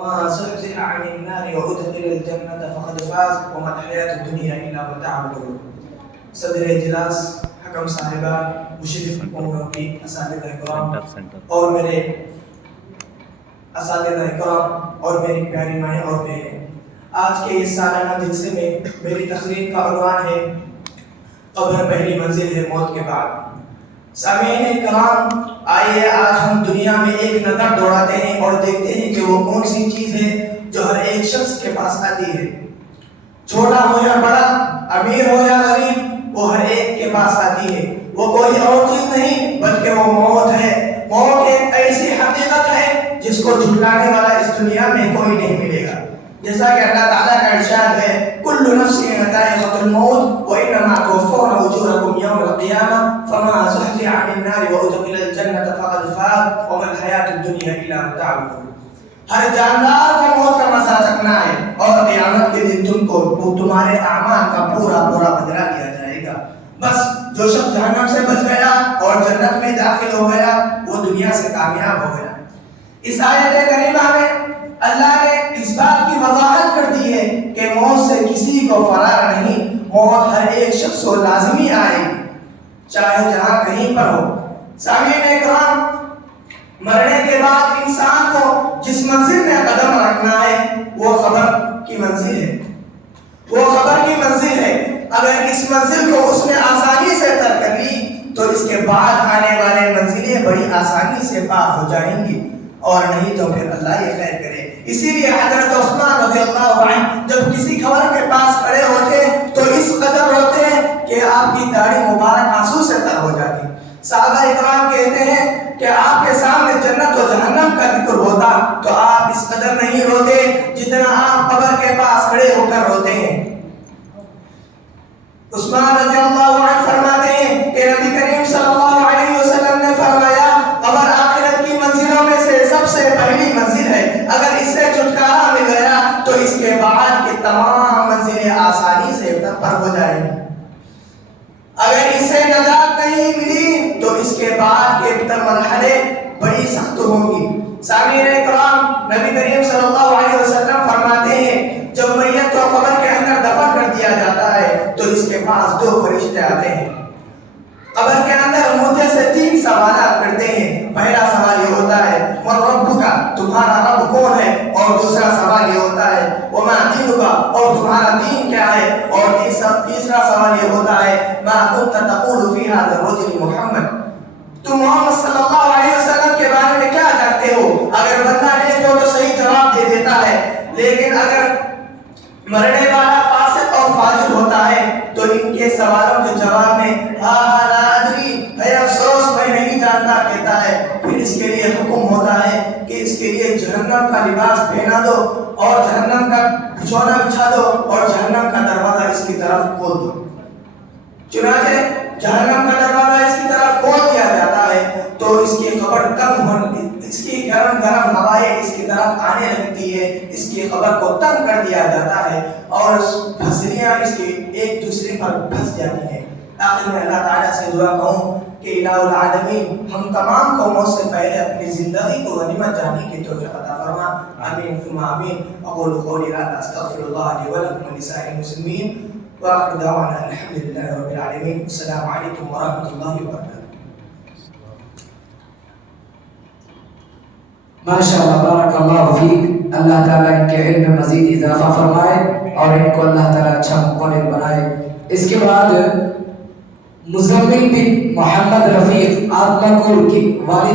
وما زحزح عن النار وأدخل الجنة فقد فاز وما الحياة الدنيا إلا متاع الغرور. صدر اجلاس، حکم صاحبان، مشرف عمروں کی اساتذہ کرام اور میرے اساتذہ کرام اور میری پیاری مائیں اور بہنیں، آج کے اس سالانہ جلسے میں میری تقریر کا عنوان ہے قبر پہلی منزل ہے موت کے بعد۔ سامعین کرام، آئیے آج ہم دنیا میں ایک نظر دوڑاتے ہیں اور دیکھتے ہیں کہ وہ کون سی چیز ہے جو ہر ایک شخص کے پاس آتی ہے، چھوٹا ہو یا بڑا، امیر ہو یا غریب، وہ ہر ایک کے پاس آتی ہے۔ وہ کوئی اور چیز نہیں بلکہ وہ موت ہے۔ موت ایک ایسی حقیقت ہے جس کو جھٹلانے والا اس دنیا میں کوئی نہیں ملے گا، جیسا کہ اللہ تعالیٰ کا ارشاد ہے کل نفس ذائقۃ الموت وانما توفون اجورکم یوم القیامہ فما زحزح عن النار وادخل الجنۃ فقد فاز وما الحیاۃ الدنیا الا متاع الغرور۔ ہر جاندار کو موت کا مزہ چکھنا ہے اور قیامت کے دن تم کو تمہارے اعمال کا پورا بدلہ دیا جائے گا۔ بس جو شخص جہنم سے بچ گیا اور جنت میں داخل ہو گیا وہ دنیا سے کامیاب ہو گیا۔ اس آیت کریمہ میں اللہ نے اس بات کی وضاحت کر دی ہے کہ موت سے کسی کو فرار نہیں، موت ہر ایک شخص کو لازمی آئے گی، چاہے جہاں کہیں پر ہو۔ سامعین کرام، مرنے کے بعد انسان کو جس منزل میں قدم رکھنا ہے وہ قبر کی منزل ہے، وہ قبر کی منزل ہے۔ اگر اس منزل کو اس نے آسانی سے طے کر لی تو اس کے بعد آنے والے منزلیں بڑی آسانی سے پار ہو جائیں گی، اور نہیں تو پھر اللہ یہ خیر کرے۔ اسی لیے حضرت عثمان رضی اللہ عنہ جب کسی خبر کے پاس کھڑے ہوتے تو اس قدر روتے کہ آپ کی داڑھی مبارک آنسو سے تر ہو جاتی۔ صحابہ اکرام کہتے ہیں کہ آپ کے سامنے جنت و جہنم کا ذکر ہوتا تو آپ اس قدر نہیں روتے جتنا آپ قبر کے پاس کھڑے ہو کر روتے ہیں۔ عثمان رضی اللہ عنہ فرماتے ہیں کہ نبی کریم صلی اللہ علیہ وسلم نے فرمایا قبر آخرت کی منزلوں میں سے سب سے پہلی منزل ہے، اگر اس سے چھٹکارا مل گیا تو اس کے بعد کی تمام منزلیں آسانی سے پر ہو جائیں گی۔ اگر اس سے نجات نہیں ملی تو اس کے بعد کے مرحلے بڑی سخت ہوں گی۔ سامعین کرام، نبی کریم صلی اللہ علیہ وسلم فرماتے ہیں جب میت کو قبر کے اندر دفن کر دیا جاتا ہے تو اس کے پاس دو فرشتے آتے ہیں، قبر کے اندر مجھے سے 3 سوالات کرتے ہیں۔ پہلا سوال یہ ہوتا ہے من ربک، تمہارا رب کون ہے، اور دوسرا سوال یہ ہوتا ہے وما دینک، اور تمہارا دین کیا ہے، اور تیسرا سوال یہ ہوتا ہے ما کنت تقول فی ھذا الرجل محمد، تم محمد صلی اللہ علیہ وسلم کے بارے میں کیا جانتے ہو۔ اگر بندہ نیک ہو تو صحیح جواب دے دیتا ہے، لیکن اگر مرنے والا فاسق اور فاجر ہوتا ہے تو ان کے سوالوں کے جواب میں ہاں لا ادری، ہے افسوس میں نہیں جانتا کہتا ہے۔ پھر اس کے لیے حکم ہوتا ہے کہ اس کے لیے جہنم کا لباس پہنا دو اور جہنم کا بچھونا بچھا دو اور جہنم کا دروازہ اس کی طرف کھول دو۔ چنانچہ جہنم کا دروازہ اس کی طرف کھول دیا جاتا ہے تو اس کی قبر تنگ ہونے، اس کی گرم ہوائیں اس کی طرف آنے لگتی ہے، اس کی قبر کو تنگ کر دیا جاتا ہے اور پھسلیاں اس کی ایک دوسرے پر پھنس جاتی ہیں۔ آخر میں اللہ تعالیٰ سے دعا کروں کہ الہ العالمین ہم تمام کو موت سے پہلے اپنی زندگی کو غنیمت جاننے کی توفیق عطا فرما، آمین ثم آمین۔ اقول قولی ھذا استغفر اللہ لی ولکم ولسائر المسلمین وآخر دعوانا الحمد للہ رب العالمین۔ السلام علیکم ورحمۃ اللہ وبرکاتہ۔ ماشاءاللہ، بارک اللہ فیک۔ اللہ تعالیٰ ان کے علم میں مزید اضافہ فرمائے اور ان کو اللہ تعالیٰ اچھا مقرر بنائے۔ اس کے بعد مزمل بن محمد رفیق آدمپور کی والدہ